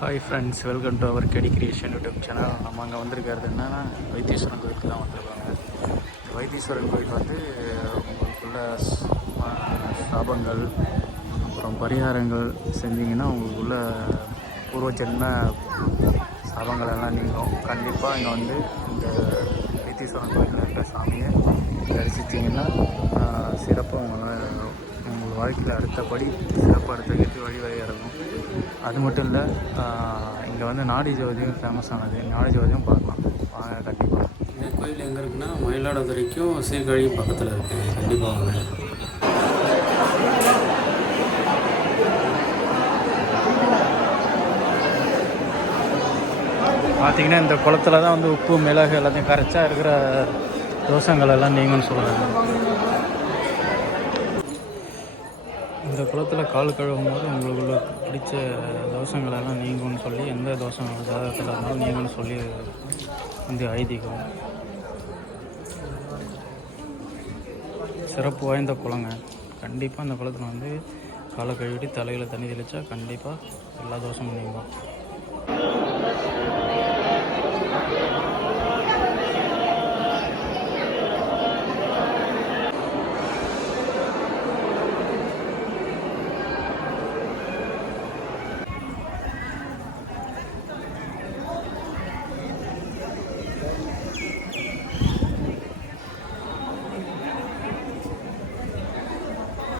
Hi friends, welcome to our Kedi creation YouTube channel. நம்ம அங்கே வந்திருக்கிறது என்னென்னா வைத்தீஸ்வரன் கோயிலுக்கு தான் வந்திருக்காங்க. வைத்தீஸ்வரன் கோயில் வந்து உங்களுக்குள்ள சாபங்கள் அப்புறம் பரிகாரங்கள் செஞ்சிங்கன்னா உங்களுக்குள்ள பூர்வ ஜென்ம சாபங்கள் எல்லாம் நீங்கும். கண்டிப்பாக இங்கே வந்து இந்த வைத்தீஸ்வரன் கோயிலில் இருக்கிற சாமியை தரிசித்திங்கன்னா சிறப்பாக உங்கள் வாழ்க்கையில் அடுத்தபடி சிறப்பு அடுத்ததுக்கு வழிவகை இருக்கும். அது மட்டும் இல்லை, இங்கே வந்து நாடி ஜோதியும் ஃபேமஸானது. நாடி ஜோதியும் பார்க்கலாம் வாங்க. கண்டிப்பாக இந்த கோயில் எங்கே இருக்குன்னா மயிலாடுதுறைக்கும் சீர்காழியும் பக்கத்தில் இருக்குது. கண்டிப்பாக வாங்க. பார்த்திங்கன்னா இந்த குளத்துல தான் வந்து உப்பு மிளகு எல்லாத்தையும் கரைச்சா இருக்கிற தோஷங்கள் எல்லாம் நீங்கன்னு சொல்கிறாங்க. இந்த குளத்தில் கால் கழுவும் போது உங்களுக்குள்ள பிடிச்ச தோஷங்களெல்லாம் நீங்கும்னு சொல்லி, எந்த தோஷம் ஜாதகத்தில் இருந்தாலும் நீங்கும்னு சொல்லி வந்து ஐதீகம். சிறப்பு வாய்ந்த குளங்க. கண்டிப்பாக இந்த குளத்தில் வந்து காலை கழுவிட்டு தலையில் தண்ணி தெளித்தா கண்டிப்பாக எல்லா தோஷமும் நீங்கும்.